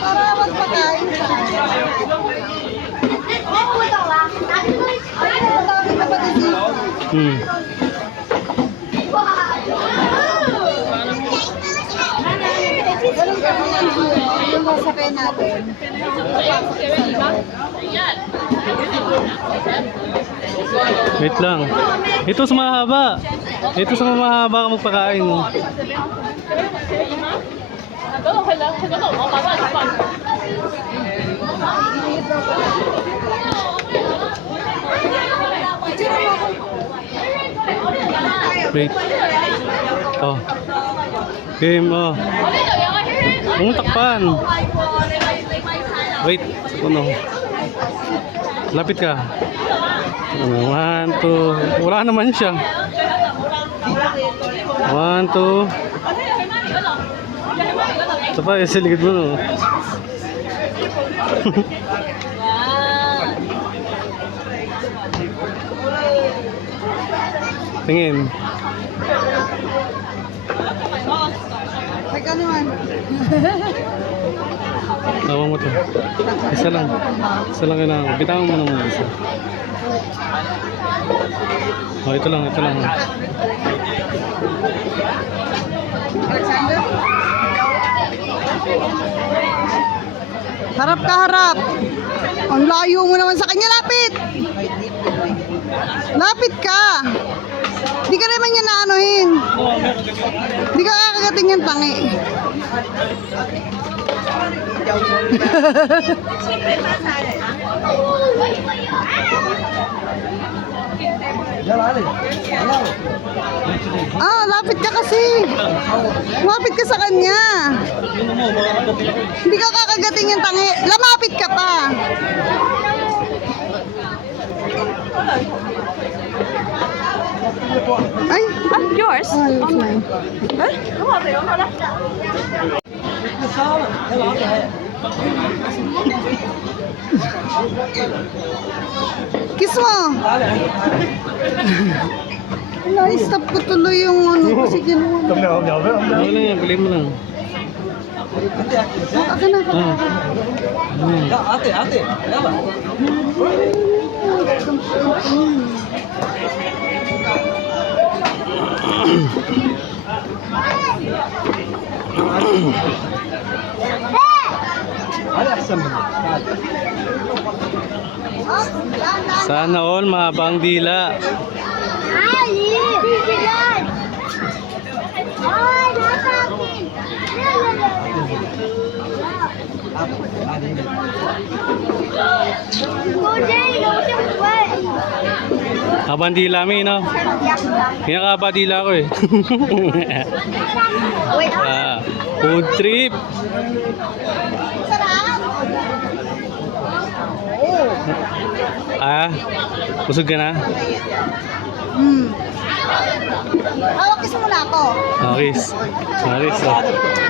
Para magpakain. Yung masakay natin. Wait lang. Ito sa mahaba. Ito sa mahaba ka magpakain. Wait. Oh. Game, oh. Ang takpan. Wait. Ano? Lapit ka. 1, 2. Wala naman siya. 1, 2. Ito pa, sa likod mo, no? Tingin. May ganuan. Tawa mo to. Isa lang. Isa lang kailangan. Bitawan mo naman isa. Oh, ito lang, ito lang. Alexander? Harap ka, harap. Ang layo mo naman sa kanya, lapit. Lapit ka. Di ka naman niya naanuhin. Di ka kakagating yung tangi. Ah, lapit ka kasi. Lapit ka sa kanya. Hindi ka kakagating yung tangi. Lamapit ka pa. Ay, yours? Oh, it's mine. Kiss mo. Na-stop ko tuloy yung ano kasi ginawa. Wala yan, bili mo lang. Aka na, aka na. Ate, ate. Sana all mahabang dila. Habang dila mi, no? Kaya ka dila ko eh. Food trip. Busog ka na? Kiss mo na ako. Kiss. Kiss.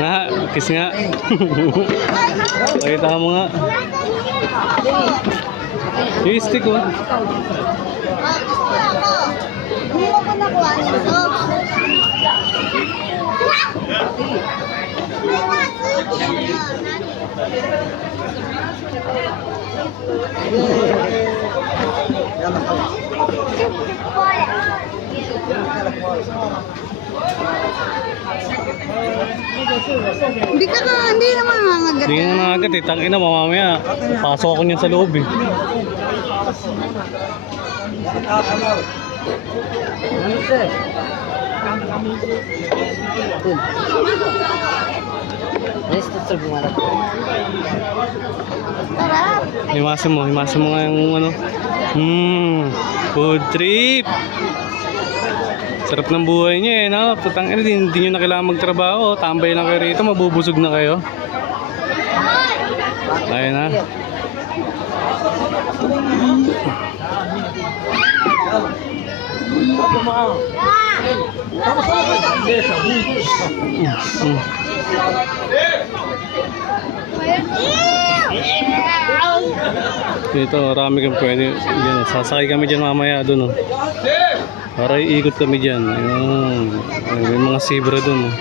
Nga, kiss nga. Pakita mo nga. Yung stick, oh. Kiss mo na ako. Hindi mo pa nakuha niya. Hindi naman nangagat. Hindi nga nangagat eh. Tangina mo mamaya. Pasok ako niyan sa loob eh. Himasin mo nga yung ano. Food trip. Sarap ng buhay niyo eh, no? Putang ina, hindi nyo na kailangan magtrabaho. Tambay lang kayo rito, mabubusog na kayo. Ayun na. Dito, marami kang pwede. Yan, sasakay kami dyan mamaya doon. Oh. Para iikot kami dyan. Ayun. May mga zebra doon. Oh.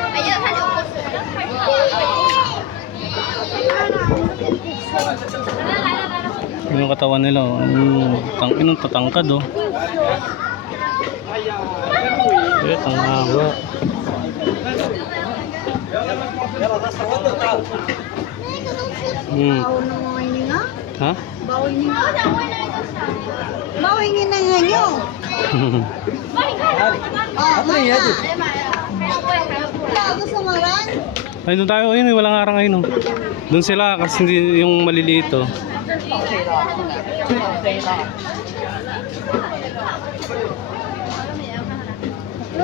Yung katawan nila. Oh. Inong tatangkad. Oh. Ang haba. Bawal na mga hininga. Ha? Bawal hininga. Bawal hininga nyo. Ano yan ito? Bago sa maran. Ay, doon tayo. Ayun, walang arang ayun. Oh. Doon sila kasi hindi yung maliliit. Oh.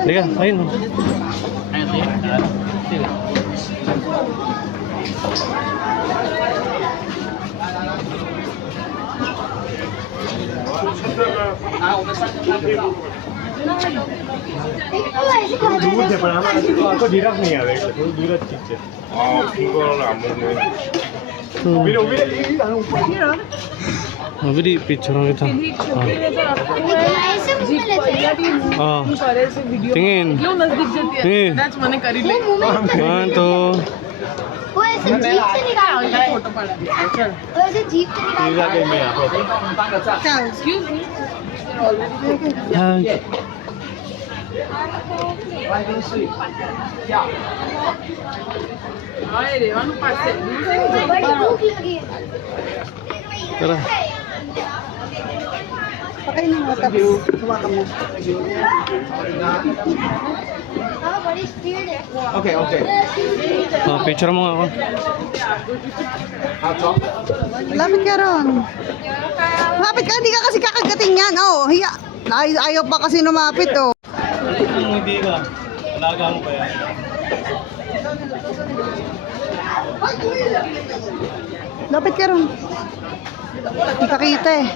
Liga, ayun. Oh. दूर से बनाना तो ढीरक नहीं आ रही थोड़ी दूर ठीक है 이거 안 먹네 위로 ऊपर ही Mabili, picture lang kita. Ah. Tingin. Tingin. 1, 2. वो ऐसे जीप से निकाल वो ऐसे जीप से निकाल Excuse me. Hi. बड़ी भूख लगी है Tara. Pakain mo tapos. Hawakan mo. हाँ बड़ी स्पीड है Okay, okay. Oh, picture mo nga ako. Lapit ka ron. Lapit ka, hindi ka kasi kakagating yan. Oh, hiya. Ayaw pa kasi lumapit, oh. Hindi ka. Alaga mo pa yan. Lapit ka ron. Hindi ka kita eh.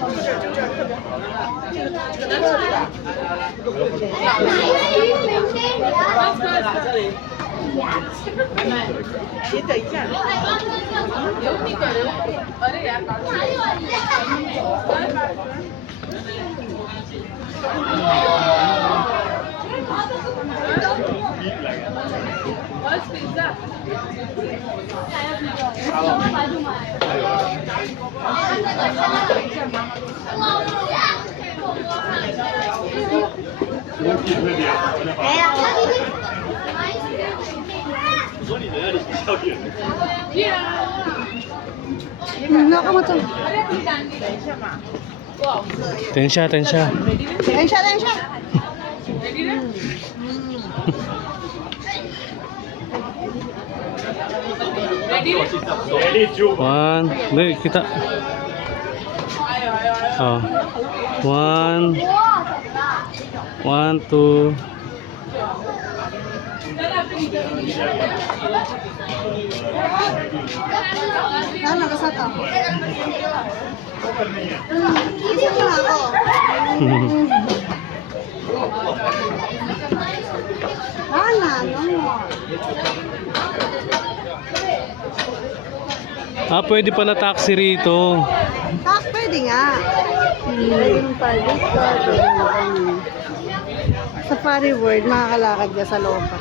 Naka mo to. Tensya, tensya. Tensya, tensya. Ready जो 1, hindi, kita. Oh. 1, 1, 2. Ano, kasata? Hindi mo na ako. Ano? Ah, pwede pala taxi rito. Tak, pwede nga. Pwede mong private car, pwede mo kami. Safari World, makakalakad ka sa loob pa.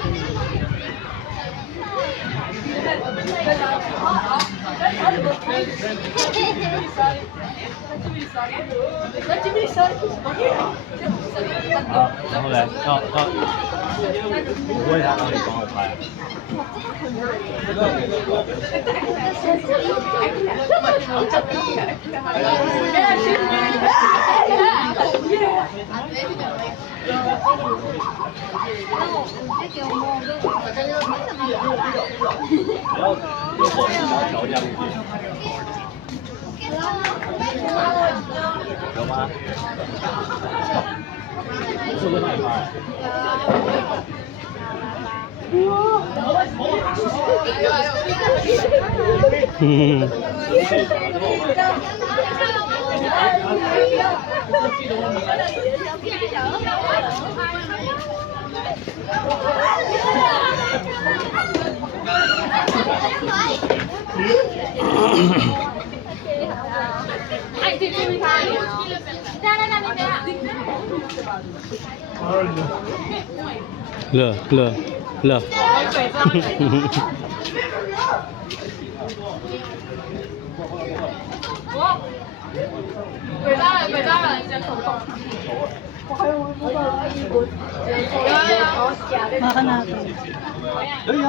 哎，对，注意他一点哦。在那边啊。 Lo, lo, lo. 鬼抓人，鬼抓人，先手动。 Baka natin. Meron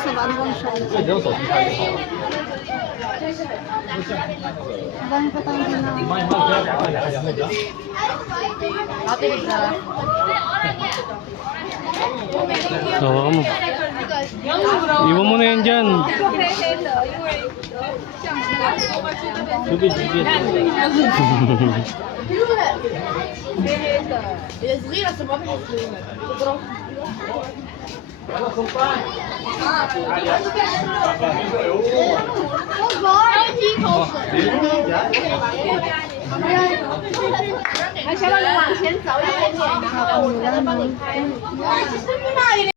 sa bandang siya. 你用手机拍就好了。 Ang dami pa tayong ginawa. 慢一慢，不要赶快，赶快，不要。 Hawakan mo. Iwan mo na yan dyan. 随便随便。还想让你往前走一点点。 Kapag nila, no?